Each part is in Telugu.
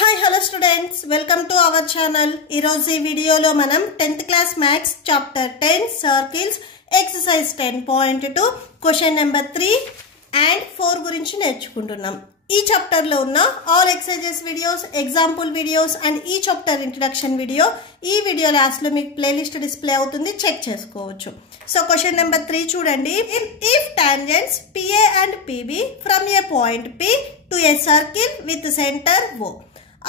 Hi hello students, welcome to our channel. ఈ రోజు ఈ వీడియోలో మనం 10th class maths chapter 10 circles exercise 10.2 question number 3 and 4 గురించి నేర్చుకుంటున్నాం. ఈ చాప్టర్ లో ఉన్న all exercises videos, example videos and ఈ చాప్టర్ ఇంట్రడక్షన్ వీడియో ఈ వీడియో లాస్ట్ లో మీకు ప్లేలిస్ట్ డిస్ప్లే అవుతుంది, చెక్ చేసుకోవచ్చు. సో క్వశ్చన్ నెంబర్ 3 చూడండి. If tangents PA and PB from a point P to a circle with center O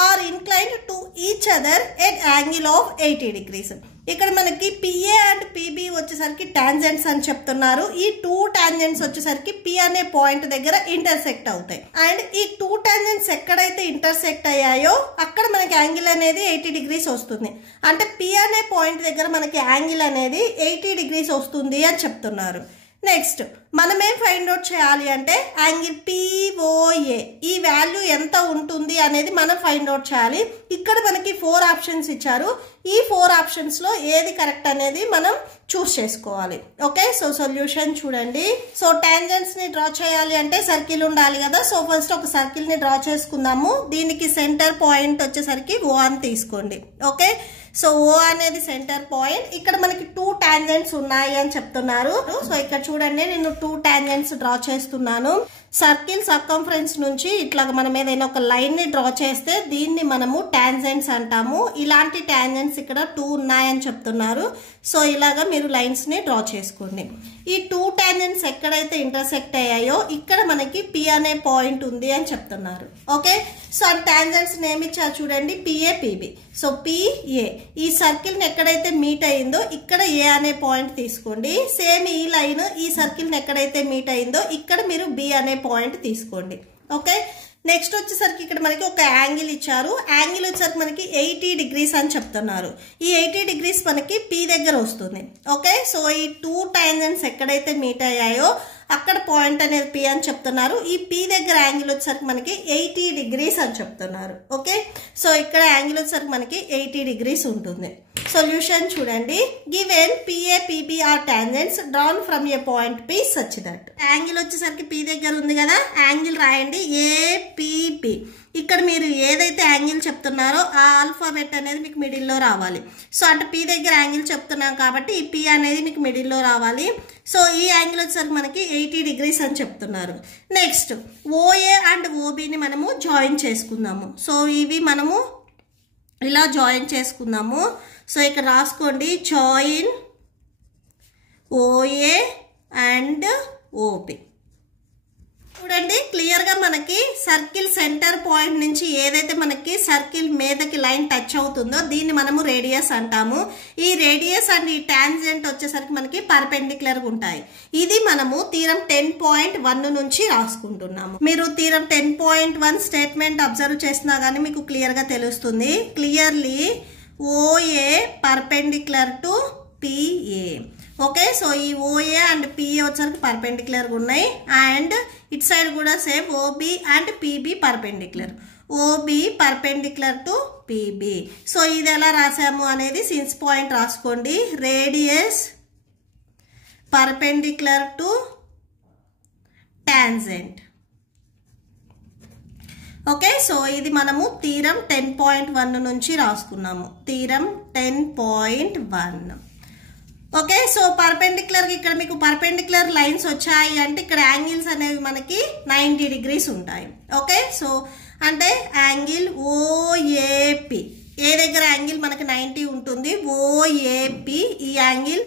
are inclined to each other at angle of 80 degrees. ఇక్కడ మనకి PA and PB వచ్చేసరికి టాంజెంట్స్ అని చెప్తున్నారు. ఈ టూ టాంజెంట్స్ వచ్చేసరికి P అనే పాయింట్ దగ్గర ఇంటర్సెక్ట్ అవుతాయి. అండ్ ఈ టూ టాంజెంట్స్ ఎక్కడైతే ఇంటర్సెక్ట్ అయ్యాయో అక్కడ మనకి యాంగిల్ అనేది 80 డిగ్రీస్ వస్తుంది. అంటే P అనే పాయింట్ దగ్గర మనకి యాంగిల్ అనేది 80 డిగ్రీస్ వస్తుంది అని చెప్తున్నారు. నెక్స్ట్ మనం ఏం ఫైండ్ అవుట్ చేయాలి అంటే యాంగిల్ POA ఈ వాల్యూ ఎంత ఉంటుంది అనేది మనం ఫైండ్ అవుట్ చేయాలి. ఇక్కడ మనకి 4 ఆప్షన్స్ ఇచ్చారు. ఈ 4 ఆప్షన్స్ లో ఏది కరెక్ట్ అనేది మనం చూస్ చేసుకోవాలి. ఓకే, సో సొల్యూషన్ చూడండి. సో టాంజెంట్స్ ని డ్రా చేయాలి అంటే సర్కిల్ ఉండాలి కదా. సో ఫస్ట్ ఒక సర్కిల్ ని డ్రా చేసుకుందాము. దీనికి సెంటర్ పాయింట్ వచ్చేసరికి O అని తీసుకోండి. ఓకే, సో O అనేది సెంటర్ పాయింట్. ఇక్కడ మనకి 2 టాంజెంట్స్ ఉన్నాయి అని చెప్తున్నారు. సో ఇక్కడ చూడండి, నేను 2 టాంజెంట్స్ డ్రా చేస్తున్నాను. సర్కిల్ సర్కంఫరెన్స్ నుంచి ఇట్లా మనం ఏదైనా ఒక లైన్ ని డ్రా చేస్తే దీన్ని మనము టాంజెంట్స్ అంటాము. ఇలాంటి టాంజెంట్స్ ఇక్కడ 2 ఉన్నాయని చెప్తున్నారు. సో ఇలాగా మీరు లైన్స్ ని డ్రా చేసుకోండి. ఈ 2 టాంజెంట్స్ ఎక్కడైతే ఇంటర్సెక్ట్ అయ్యాయో ఇక్కడ మనకి P అనే పాయింట్ ఉంది అని చెప్తున్నారు. ఓకే, సో ఆ టాంజెంట్స్ నేమ్ ఇచ్చారు చూడండి, PA PB. సో PA ఈ సర్కిల్ ని ఎక్కడైతే మీట్ అయిందో ఇక్కడ A అనే పాయింట్ తీసుకోండి. సేమ్ ఈ లైన్ ఈ సర్కిల్ ని ఎక్కడైతే మీట్ అయిందో ఇక్కడ మీరు B అనే పాయింట్ తీసుకోండి. ఓకే, నెక్స్ట్ వచ్చేసరికి ఇక్కడ మనకి ఒక యాంగిల్ ఇచ్చారు. యాంగిల్ వచ్చేసరికి మనకి 80 డిగ్రీస్ అని చెప్తున్నారు. ఈ 80 డిగ్రీస్ మనకి P దగ్గర వస్తుంది. ఓకే, సో ఈ 2 టాంజెంట్స్ ఎక్కడైతే మీట్ అయ్యాయో అక్కడ పాయింట్ అనేది P అని చెప్తున్నారు. ఈ P దగ్గర యాంగిల్ వచ్చేసరికి మనకి 80 డిగ్రీస్ అని చెప్తున్నారు. ఓకే, సో ఇక్కడ యాంగిల్ వచ్చేసరికి మనకి 80 డిగ్రీస్ ఉంటుంది. సొల్యూషన్ చూడండి. Given PA PB are tangents drawn from a point P such that. Angle వచ్చేసరికి P దగ్గర ఉంది కదా, యాంగిల్ రాయండి APP. ఇక్కడ మీరు ఏదైతే యాంగిల్ చెప్తున్నారో ఆ ఆల్ఫాబెట్ అనేది మీకు మిడిల్లో రావాలి. సో అటు P దగ్గర యాంగిల్ చెప్తున్నాం కాబట్టి ఈ P అనేది మీకు మిడిల్లో రావాలి. సో ఈ యాంగిల్ వచ్చేసరికి మనకి 80 డిగ్రీస్ అని చెప్తున్నారు. నెక్స్ట్ OA అండ్ OBని మనము జాయిన్ చేసుకుందాము. సో ఇవి మనము ఇలా జాయిన్ చేసుకుందాము. సో ఇక్కడ రాసుకోండి, జాయిన్ OA అండ్ OB. చూడండి, క్లియర్ గా మనకి సర్కిల్ సెంటర్ పాయింట్ నుంచి ఏదైతే మనకి సర్కిల్ మీదకి లైన్ టచ్ అవుతుందో దీన్ని మనము రేడియస్ అంటాము. ఈ రేడియస్ అండ్ ఈ టాంజెంట్ వచ్చేసరికి మనకి పర్పెండిక్యులర్ గా ఉంటాయి. ఇది మనము థీరం 10.1 నుంచి రాసుకుంటున్నాము. మీరు థీరం 10.1 స్టేట్మెంట్ అబ్జర్వ్ చేసినా గానీ మీకు క్లియర్ గా తెలుస్తుంది. Clearly OA perpendicular to PA. Okay, so ఈ OA అండ్ PA వచ్చరికి పర్పెండిక్యులర్ గా ఉన్నాయి. అండ్ ఇట్ సైడ్ కూడా same OB and PB perpendicular. OB perpendicular to PB. So ఇది ఎలా రాసాము అనేది సిన్స్ పాయింట్ రాసుకోండి. Radius perpendicular to tangent. Okay, so ఇది మనము థీరం 10.1 నుంచి రాసుకున్నాము. థీరం 10.1. ఓకే, సో పర్పెండిక్యులర్ ఇక్కడ మీకు పర్పెండిక్యులర్ లైన్స్ వచ్చాయి అంటే ఇక్కడ యాంగిల్స్ అనేవి మనకి 90 డిగ్రీస్ ఉంటాయి. ఓకే, సో అంటే యాంగిల్ OAP ఏ దగ్గర యాంగిల్ మనకి 90 ఉంటుంది. OAP ఈ angle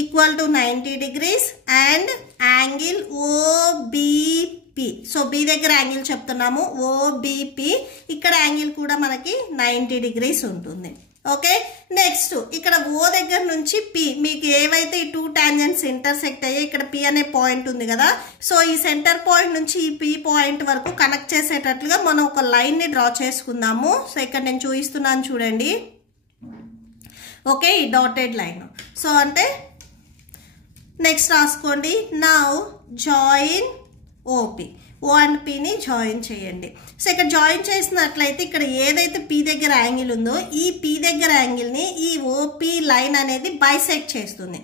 equal to 90 degrees and angle OBP. So B దగ్గర యాంగిల్ చెప్తున్నాము OBP. ఇక్కడ యాంగిల్ కూడా మనకి 90 డిగ్రీస్ ఉంటుంది. ఓకే, నెక్స్ట్ ఇక్కడ O దగ్గర నుంచి P మీకు ఏవైతే ఈ 2 టాంజెంట్స్ ఇంటర్సెక్ట్ అయ్యాయి ఇక్కడ P అనే పాయింట్ ఉంది కదా. సో ఈ సెంటర్ పాయింట్ నుంచి ఈ P పాయింట్ వరకు కనెక్ట్ చేసేటట్లుగా మనం ఒక లైన్ ని డ్రా చేసుకుందాము. సో ఇక్కడ నేను చూపిస్తున్నాను చూడండి. ఓకే, ఈ డాటెడ్ లైన్. సో అంటే నెక్స్ట్ రాసుకోండి. Now join OP. O and P ని జాయిన్ చేయండి. సో ఇక్కడ జాయిన్ చేసినట్లయితే ఇక్కడ ఏదైతే P దగ్గర యాంగిల్ ఉందో ఈ P దగ్గర యాంగిల్ ని ఈ OP లైన్ అనేది బైసెక్ట్ చేస్తుంది.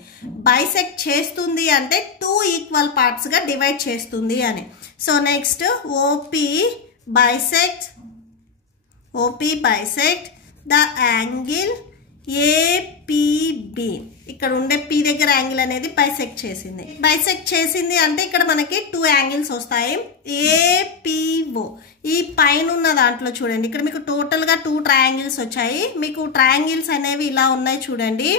బైసెక్ట్ చేస్తుంది అంటే 2 ఈక్వల్ పార్ట్స్ గా డివైడ్ చేస్తుంది అని. So next OP bisects OP bisect the angle APB. ఇక్కడ ఉండే P దగ్గర యాంగిల్ అనేది బైసెక్ట్ చేసింది. బైసెక్ట్ చేసింది అంటే ఇక్కడ మనకి 2 యాంగిల్స్ వస్తాయి. APO ఈ పైన ఉన్న దాంట్లో చూడండి, ఇక్కడ మీకు టోటల్గా 2 ట్రయాంగిల్స్ వచ్చాయి. మీకు ట్రయాంగిల్స్ అనేవి ఇలా ఉన్నాయి చూడండి.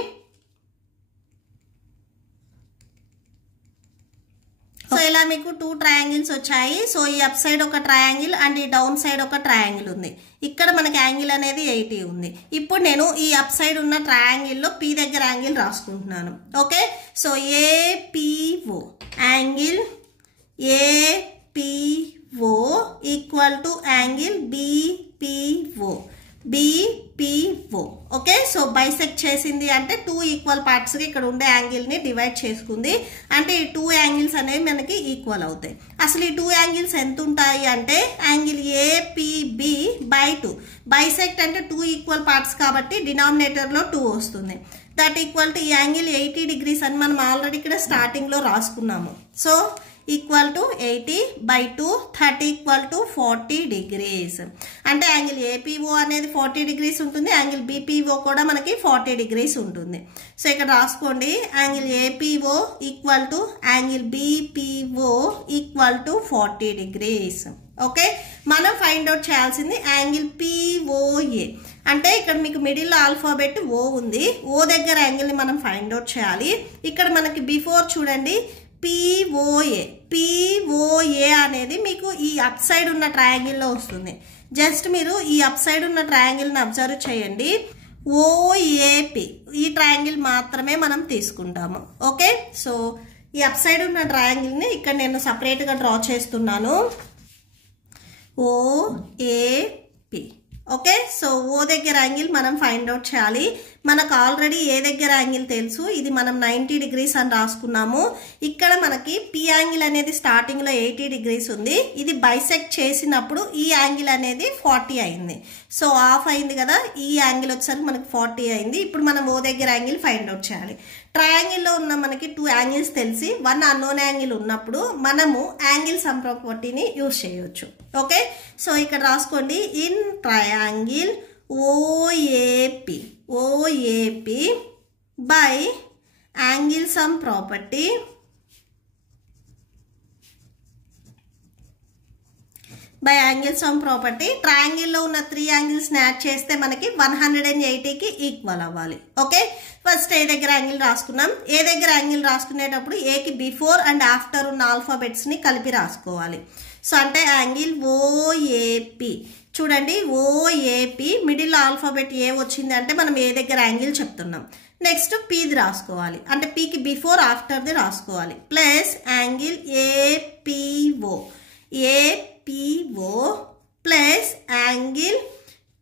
సో ఇలా మీకు 2 ట్రయాంగిల్స్ వచ్చాయి. సో ఈ అప్ సైడ్ ఒక ట్రయాంగిల్ అండ్ ఈ డౌన్ సైడ్ ఒక ట్రయాంగిల్ ఉంది. ఇక్కడ మనకి యాంగిల్ అనేది 80 ఉంది. ఇప్పుడు నేను ఈ అప్ సైడ్ ఉన్న ట్రయాంగిల్లో P దగ్గర యాంగిల్ రాసుకుంటున్నాను. Okay, so APO angle APO equal to angle BPO. Okay, so bisect చేసింది అంటే 2 ఈక్వల్ పార్ట్స్గా ఇక్కడ ఉండే యాంగిల్ని డివైడ్ చేసుకుంది. అంటే ఈ 2 యాంగిల్స్ అనేవి మనకి ఈక్వల్ అవుతాయి. అసలు ఈ 2 యాంగిల్స్ ఎంత ఉంటాయి అంటే యాంగిల్ APB బై 2. బైసెక్ట్ అంటే 2 ఈక్వల్ పార్ట్స్ కాబట్టి డినామినేటర్లో 2 వస్తుంది. దట్ ఈక్వల్ టు ఈ యాంగిల్ 80 degrees అని మనం ఆల్రెడీ ఇక్కడ స్టార్టింగ్లో రాసుకున్నాము. So equal to 80 by 2, 30 equal to 40 degrees. అంటే యాంగిల్ APO అనేది 40 degrees ఉంటుంది, యాంగిల్ BPO కూడా మనకి 40 degrees ఉంటుంది. సో ఇక్కడ రాసుకోండి, angle APO equal to angle BPO equal to 40 degrees. Okay, మనం ఫైండ్ అవుట్ చేయాల్సింది యాంగిల్ POA. అంటే ఇక్కడ మీకు మిడిల్ ఆల్ఫాబెట్ O ఉంది, O దగ్గర యాంగిల్ని మనం ఫైండ్ అవుట్ చేయాలి. ఇక్కడ మనకి బిఫోర్ చూడండి POA అనేది మీకు ఈ అప్ సైడ్ ఉన్న ట్రయాంగిల్లో వస్తుంది. జస్ట్ మీరు ఈ అప్ సైడ్ ఉన్న ట్రయాంగిల్ని అబ్జర్వ్ చేయండి. OAP ఈ ట్రయాంగిల్ మాత్రమే మనం తీసుకుంటాము. ఓకే, సో ఈ అప్ సైడ్ ఉన్న ట్రయాంగిల్ని ఇక్కడ నేను సపరేట్గా డ్రా చేస్తున్నాను. OAP. ఓకే, సో O దగ్గర యాంగిల్ మనం ఫైండ్ అవుట్ చేయాలి. మనకు ఆల్రెడీ ఏ దగ్గర యాంగిల్ తెలుసు, ఇది మనం 90 degrees అని రాసుకున్నాము. ఇక్కడ మనకి P యాంగిల్ అనేది స్టార్టింగ్లో 80 degrees ఉంది. ఇది బైసెక్ట్ చేసినప్పుడు ఈ యాంగిల్ అనేది 40 అయింది. సో హాఫ్ అయింది కదా, ఈ యాంగిల్ వచ్చేసరికి మనకి 40 అయింది. ఇప్పుడు మనం O దగ్గర యాంగిల్ ఫైండ్ అవుట్ చేయాలి. ట్రయాంగిల్లో ఉన్న మనకి 2 యాంగిల్స్ తెలిసి 1 అన్నోన్ యాంగిల్ ఉన్నప్పుడు మనము యాంగిల్ సమ్ ప్రాపర్టీని యూజ్ చేయొచ్చు. ఓకే, సో ఇక్కడ రాసుకోండి, in triangle OAP by angle sum property ట్రయాంగిల్లో ఉన్న 3 యాంగిల్స్ని యాడ్ చేస్తే మనకి 180కి ఈక్వల్ అవ్వాలి. ఓకే, ఫస్ట్ ఏ దగ్గర యాంగిల్ రాసుకున్నాం. ఏ దగ్గర యాంగిల్ రాసుకునేటప్పుడు ఏకి బిఫోర్ అండ్ ఆఫ్టర్ ఉన్న ఆల్ఫాబెట్స్ని కలిపి రాసుకోవాలి. సో అంటే యాంగిల్ OAP చూడండి, OAP మిడిల్ ఆల్ఫాబెట్ ఏ వచ్చింది అంటే మనం ఏ దగ్గర యాంగిల్ చెప్తున్నాం. నెక్స్ట్ Pది రాసుకోవాలి, అంటే Pకి బిఫోర్ ఆఫ్టర్ది రాసుకోవాలి. Plus angle APO plus angle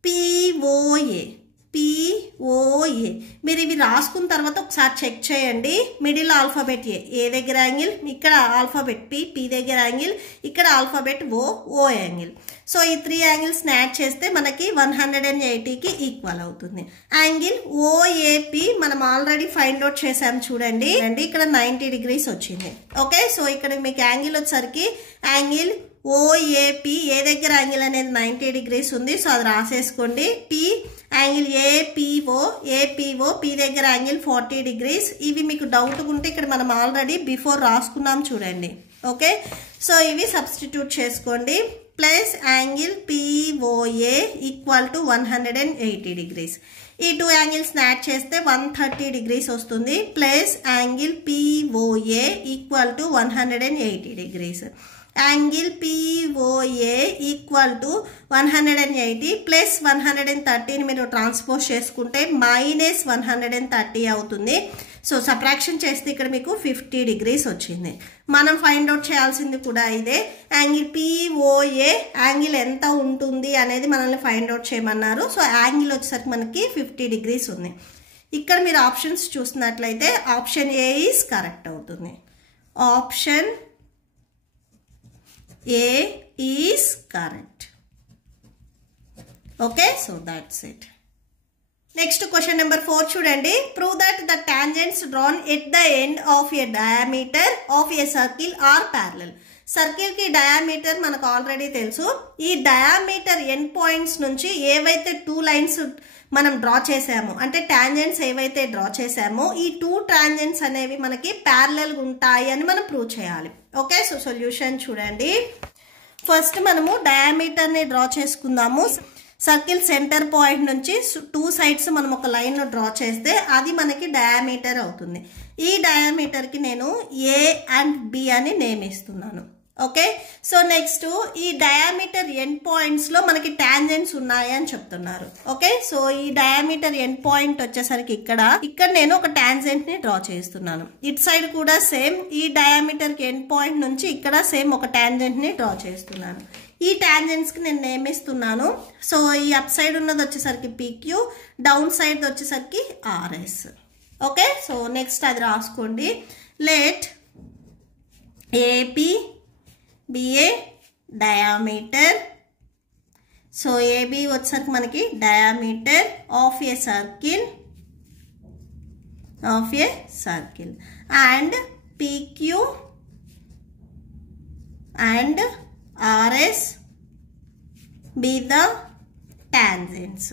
POA. మీరు ఇవి రాసుకున్న తర్వాత ఒకసారి చెక్ చేయండి. మిడిల్ ఆల్ఫాబెట్ ఏ దగ్గర యాంగిల్, ఇక్కడ ఆల్ఫాబెట్ P దగ్గర యాంగిల్, ఇక్కడ ఆల్ఫాబెట్ O యాంగిల్. సో ఈ 3 యాంగిల్స్ని యాడ్ చేస్తే మనకి 180కి ఈక్వల్ అవుతుంది. యాంగిల్ OAP మనం ఆల్రెడీ ఫైండ్ అవుట్ చేసాం చూడండి, ఇక్కడ 90 degrees వచ్చింది. ఓకే, సో ఇక్కడ మీకు యాంగిల్ వచ్చేసరికి యాంగిల్ OAP ఏ దగ్గర యాంగిల్ అనేది 90 degrees ఉంది. సో అది రాసేసుకోండి. P యాంగిల్ APO P దగ్గర యాంగిల్ 40 degrees. ఇవి మీకు డౌట్ ఉంటే ఇక్కడ మనం ఆల్రెడీ బిఫోర్ రాసుకున్నాం చూడండి. ఓకే, సో ఇవి సబ్స్టిట్యూట్ చేసుకోండి. Plus angle POA equal to 180 degrees. ఈ 2 యాంగిల్స్ని యాడ్ చేస్తే 130 degrees వస్తుంది. Plus angle POA equal to 180 degrees. Angle POA equal to 180 plus 130ని మీరు ట్రాన్స్పోజ్ చేసుకుంటే మైనస్ 130 అవుతుంది. సో సబ్ట్రాక్షన్ చేస్తే ఇక్కడ మీకు 50 degrees వచ్చింది. మనం ఫైండ్ అవుట్ చేయాల్సింది కూడా ఇదే. యాంగిల్ POA యాంగిల్ ఎంత ఉంటుంది అనేది మనల్ని ఫైండ్ అవుట్ చేయమన్నారు. సో యాంగిల్ వచ్చేసరికి మనకి 50 degrees ఉంది. ఇక్కడ మీరు ఆప్షన్స్ చూసినట్లయితే ఆప్షన్ ఏ ఈజ్ కరెక్ట్ అవుతుంది. Option A is correct. Okay, so that's it. Next question number 4 chudandi. Prove that the tangents drawn at the end of a diameter of a circle are parallel. Circle కి డయామీటర్ మనకు ఆల్రెడీ తెలుసు. ఈ డయామీటర్ ఎండ్ పాయింట్స్ నుంచి ఏవైతే 2 లైన్స్ మనం డ్రా చేసామో, అంటే టాంజెంట్స్ ఏవైతే డ్రా చేసామో, ఈ 2 టాంజెంట్స్ అనేవి మనకి ప్యారలల్ గా ఉంటాయి అని మనం ప్రూవ్ చేయాలి. ఓకే, సో సొల్యూషన్ చూడండి. ఫస్ట్ మనము డయామీటర్ ని డ్రా చేసుకుందాము. సర్కిల్ సెంటర్ పాయింట్ నుంచి 2 సైడ్స్ మనం ఒక లైన్ డ్రా చేస్తే అది మనకి డయామీటర్ అవుతుంది. ఈ డయామీటర్ కి నేను A అండ్ B అని నేమ్ ఇస్తున్నాను. ఓకే, సో నెక్స్ట్ ఈ డయామీటర్ ఎండ్ పాయింట్స్ లో మనకి టాంజెంట్స్ ఉన్నాయి అని చెప్తున్నారు. ఓకే, సో ఈ డయామీటర్ ఎండ్ పాయింట్ వచ్చేసరికి ఇక్కడ నేను ఒక టాంజెంట్ ని డ్రా చేస్తున్నాను. ఇట్ సైడ్ కూడా సేమ్ ఈ డయామీటర్ ఎండ్ పాయింట్ నుంచి ఇక్కడ సేమ్ ఒక టాంజెంట్ ని డ్రా చేస్తున్నాను. ఈ టాంజెంట్స్ కి నేను నేమ్ ఇస్తున్నాను. సో ఈ అప్ సైడ్ ఉన్నది వచ్చేసరికి PQ, డౌన్ సైడ్ వచ్చేసరికి RS. ఓకే, సో నెక్స్ట్ అది రాసుకోండి. Let AB be a diameter. So AB వచ్చేసరికి మనకి diameter of a circle and PQ and RS be the tangents.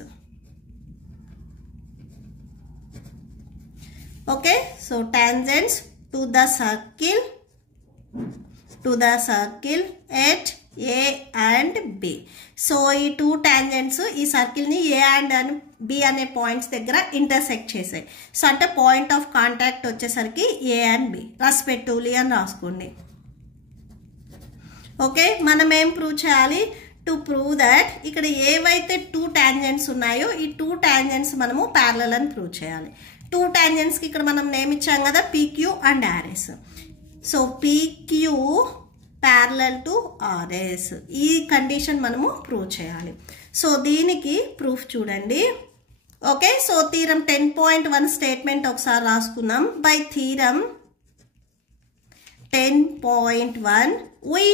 Okay, so tangents to the circle at A and B. So ఈ 2 టాంజెంట్స్ ఈ సర్కిల్ ని A and B అనే పాయింట్స్ దగ్గర ఇంటర్సెక్ట్ చేసాయి. సో అంటే పాయింట్ ఆఫ్ కాంటాక్ట్ వచ్చేసరికి A and B రెస్పెక్టివ్లీ అని రాసుకోండి. ఓకే, మనం ఏం ప్రూవ్ చేయాలి? టు ప్రూవ్ దట్ ఇక్కడ ఏవైతే 2 టాంజెంట్స్ ఉన్నాయో ఈ 2 టాంజెంట్స్ మనము ప్యారలల్ అని ప్రూవ్ చేయాలి. 2 టాంజెంట్స్ కి ఇక్కడ మనం నేమ్ ఇచ్చాం కదా, PQ and RS. So PQ parallel to RS, ఈ కండిషన్ మనము ప్రూవ్ చేయాలి. సో దీనికి ప్రూఫ్ చూడండి. ఓకే, సో థీరం 10.1 స్టేట్మెంట్ ఒకసారి రాసుకుందాం. By theorem 10.1 we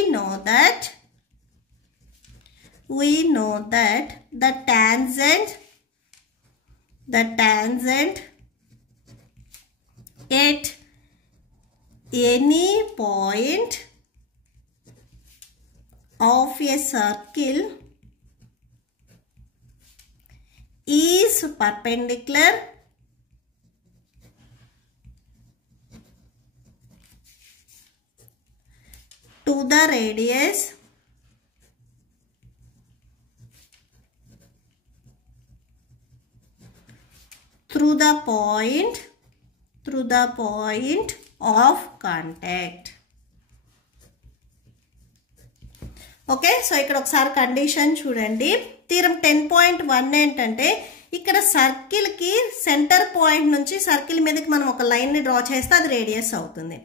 know that the tangent at any point of a circle is perpendicular to the radius through the point of contact. Okay, so ఇక్కడ ఒకసారి కండిషన్ చూడండి. థీరం 10.1 ఏంటంటే ఇక్కడ సర్కిల్ కి సెంటర్ పాయింట్ నుంచి సర్కిల్ మీదకి మనం ఒక లైన్ ని డ్రా చేస్తే అది రేడియస్ అవుతుంది.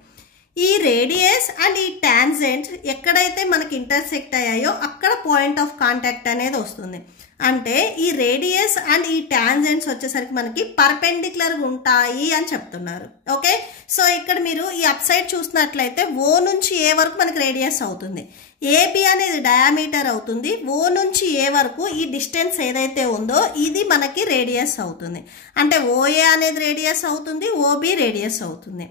ఈ రేడియస్ అండ్ ఈ టాంజెంట్ ఎక్కడైతే మనకి ఇంటర్సెక్ట్ అయ్యాయో అక్కడ పాయింట్ ఆఫ్ కాంటాక్ట్ అనేది వస్తుంది. అంటే ఈ రేడియస్ అండ్ ఈ టాంజెంట్స్ వచ్చేసరికి మనకి పర్పెండిక్యులర్ ఉంటాయి అని చెప్తున్నారు. ఓకే, సో ఇక్కడ మీరు ఈ అప్ సైడ్ చూసినట్లయితే O నుంచి A వరకు మనకి రేడియస్ అవుతుంది. AB అనేది డయామీటర్ అవుతుంది. O నుంచి A వరకు ఈ డిస్టెన్స్ ఏదైతే ఉందో ఇది మనకి రేడియస్ అవుతుంది. అంటే OA అనేది రేడియస్ అవుతుంది, OB రేడియస్ అవుతుంది.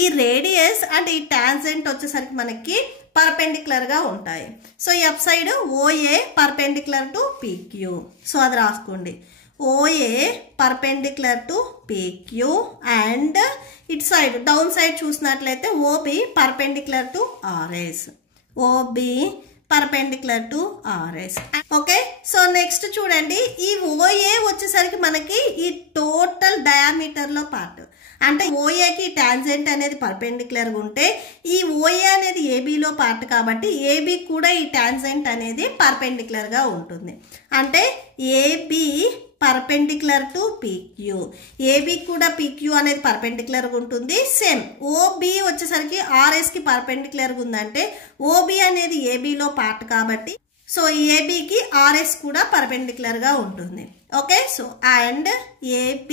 ఈ రేడియస్ అండ్ ఈ టాంజెంట్ వచ్చేసరికి మనకి పర్పెండిక్యులర్ గా ఉంటాయి. సో ఈ up side OA perpendicular to PQ. So అది రాసుకోండి. OA perpendicular to PQ and it side down side చూసినట్లయితే OB perpendicular to RS. OB perpendicular to RS. Okay, so next చూడండి. ఈ OA వచ్చేసరికి మనకి ఈ టోటల్ డయామీటర్ లో పార్ట్. అంటే OAకి టాంజెంట్ అనేది పర్పెండిక్యులర్ గా ఉంటే ఈ OA అనేది AB లో పార్ట్ కాబట్టి AB కూడా ఈ టాంజెంట్ అనేది పర్పెండిక్యులర్ గా ఉంటుంది. అంటే AB perpendicular to PQ, AB కూడా PQ అనేది పర్పెండిక్యులర్ గా ఉంటుంది. సేమ్ OB వచ్చేసరికి RS కి పర్పెండిక్యులర్ గా ఉందంటే OB అనేది AB లో పార్ట్ కాబట్టి సో AB కి RS కూడా పర్పెండిక్యులర్ గా ఉంటుంది. Okay, so and AB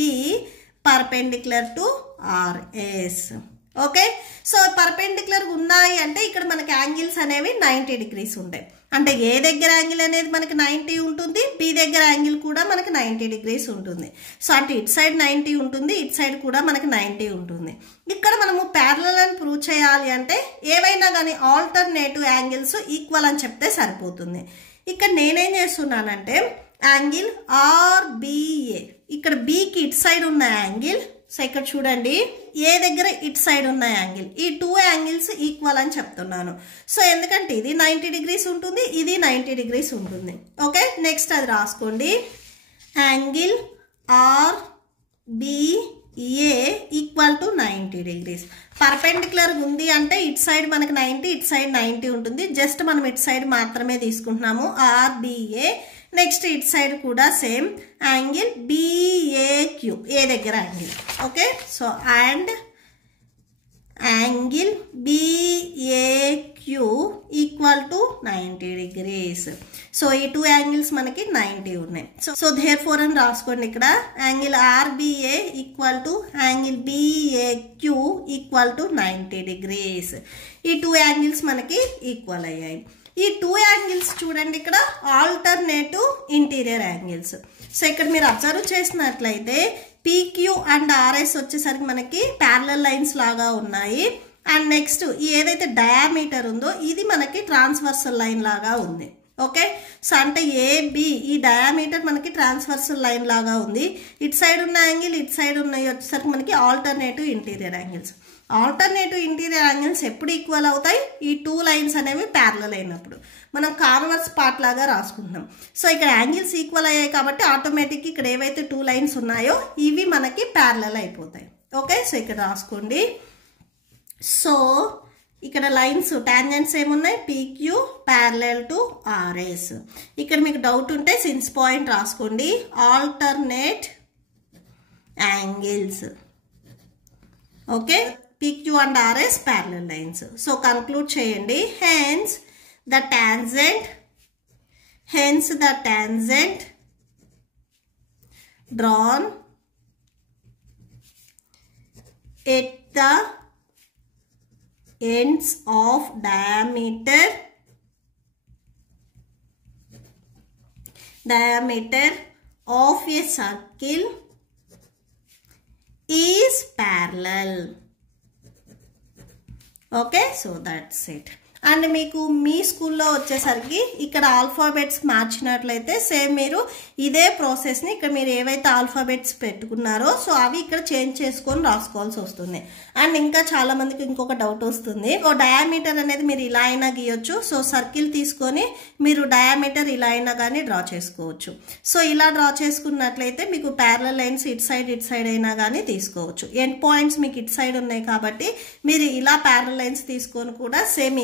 perpendicular to RS. Okay, so perpendicular ఉన్నాయి అంటే ఇక్కడ మనకి యాంగిల్స్ అనేవి 90 డిగ్రీస్ ఉంటాయి. అంటే ఏ దగ్గర యాంగిల్ అనేది మనకి 90 ఉంటుంది, బి దగ్గర యాంగిల్ కూడా మనకి 90 డిగ్రీస్ ఉంటుంది. సో అంటే ఇటు సైడ్ 90 ఉంటుంది, ఇటు సైడ్ కూడా మనకి 90 ఉంటుంది. ఇక్కడ మనము ప్యారలల్ అని ప్రూవ్ చేయాలి అంటే ఏవైనా కానీ ఆల్టర్నేటివ్ యాంగిల్స్ ఈక్వల్ అని చెప్తే సరిపోతుంది. ఇక్కడ నేనేం చేస్తున్నానంటే యాంగిల్ ఆర్బిఏ, ఇక్కడ బికి ఇటు సైడ్ ఉన్న యాంగిల్, సో ఇక్కడ చూడండి ఏ దగ్గర ఇటు సైడ్ ఉన్న యాంగిల్, ఈ 2 యాంగిల్స్ ఈక్వల్ అని చెప్తున్నాను. సో ఎందుకంటే ఇది 90 డిగ్రీస్ ఉంటుంది, ఇది 90 డిగ్రీస్ ఉంటుంది. ఓకే, నెక్స్ట్ అది రాసుకోండి. Angle RBA equal to 90 degrees. Perpendicular ఉంది అంటే ఇటు సైడ్ మనకి 90, ఇటు సైడ్ 90 ఉంటుంది. జస్ట్ మనం ఇటు సైడ్ మాత్రమే తీసుకుంటున్నాము ఆర్బిఏ. నెక్స్ట్ ఇటు సైడ్ కూడా సేమ్ యాంగిల్ బిఏక్యూ, ఏ దగ్గర angle. Okay, so and angle BAQ equal to 90 degrees. So ఈ 2 యాంగిల్స్ మనకి 90 ఉన్నాయి. సో దేర్ ఫోర్ అని రాసుకోండి. ఇక్కడ angle RBA equal to angle BAQ equal to 90 degrees. ఈ 2 యాంగిల్స్ మనకి ఈక్వల్ అయ్యాయి. ఈ 2 యాంగిల్స్ చూడండి ఇక్కడ ఆల్టర్నేటివ్ ఇంటీరియర్ యాంగిల్స్. సో ఇక్కడ మీరు అబ్జర్వ్ చేసినట్లయితే పీక్యూ అండ్ ఆర్ఎస్ వచ్చేసరికి మనకి ప్యారలల్ లైన్స్ లాగా ఉన్నాయి. అండ్ నెక్స్ట్ ఏదైతే డయామీటర్ ఉందో ఇది మనకి ట్రాన్స్వర్సల్ లైన్ లాగా ఉంది. ఓకే, సో అంటే ఏబి ఈ డయామీటర్ మనకి ట్రాన్స్వర్సల్ లైన్ లాగా ఉంది. ఇటు సైడ్ ఉన్న యాంగిల్, ఇటు సైడ్ ఉన్నాయి వచ్చేసరికి మనకి alternative interior angles. Alternative interior angles ఎప్పుడు ఈక్వల్ అవుతాయి? ఈ 2 లైన్స్ అనేవి ప్యారలల్ అయినప్పుడు. మనం కాన్వర్స్ పార్ట్ లాగా రాసుకుంటున్నాం. సో ఇక్కడ యాంగిల్స్ ఈక్వల్ అయ్యాయి కాబట్టి ఆటోమేటిక్గా ఇక్కడ ఏవైతే 2 లైన్స్ ఉన్నాయో ఇవి మనకి ప్యారలల్ అయిపోతాయి. ఓకే, సో ఇక్కడ రాసుకోండి. సో ఇక్కడ లైన్స్ టాంజెంట్స్ ఏమున్నాయి? PQ parallel to RS. ఇక్కడ మీకు డౌట్ ఉంటే సిన్స్ పాయింట్ రాసుకోండి. Alternate angles. Okay, PQ and RS parallel lines. So conclude cheyandi. Hence the tangent drawn at the ends of diameter of a circle is parallel. Okay, so that's it. And మీకు మీ స్కూల్లో వచ్చేసరికి ఇక్కడ ఆల్ఫాబెట్స్ మార్చినట్లయితే సేమ్ మీరు ఇదే ప్రాసెస్ని ఇక్కడ మీరు ఏవైతే ఆల్ఫాబెట్స్ పెట్టుకున్నారో సో అవి ఇక్కడ చేంజ్ చేసుకొని రాసుకోవాల్సి వస్తుంది. అండ్ ఇంకా చాలా మందికి ఇంకొక డౌట్ వస్తుంది, ఓ డయామీటర్ అనేది మీరు ఇలా అయినా గీయొచ్చు. సో సర్కిల్ తీసుకొని మీరు డయామీటర్ ఇలా అయినా కానీ డ్రా చేసుకోవచ్చు. సో ఇలా డ్రా చేసుకున్నట్లయితే మీకు ప్యారలల్ లైన్స్ ఇటు సైడ్ అయినా కానీ తీసుకోవచ్చు. ఎండ్ పాయింట్స్ మీకు ఇటు సైడ్ ఉన్నాయి కాబట్టి మీరు ఇలా ప్యారలల్ లైన్స్ తీసుకొని కూడా సేమ్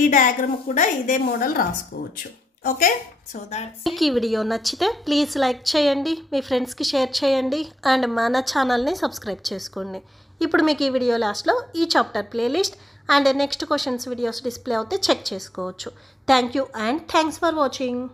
ఈ డయాగ్రామ్ కూడా ఇదే మోడల్ రాసుకోవచ్చు. Okay, so that's. మీకు ఈ వీడియో నచ్చితే ప్లీజ్ లైక్ చేయండి, మీ ఫ్రెండ్స్కి షేర్ చేయండి అండ్ మన ఛానల్ని సబ్స్క్రైబ్ చేసుకోండి. ఇప్పుడు మీకు ఈ వీడియో లాస్ట్లో ఈ chapter playlist and next questions videos display అవుతే చెక్ చేసుకోవచ్చు. Thank you and thanks for watching.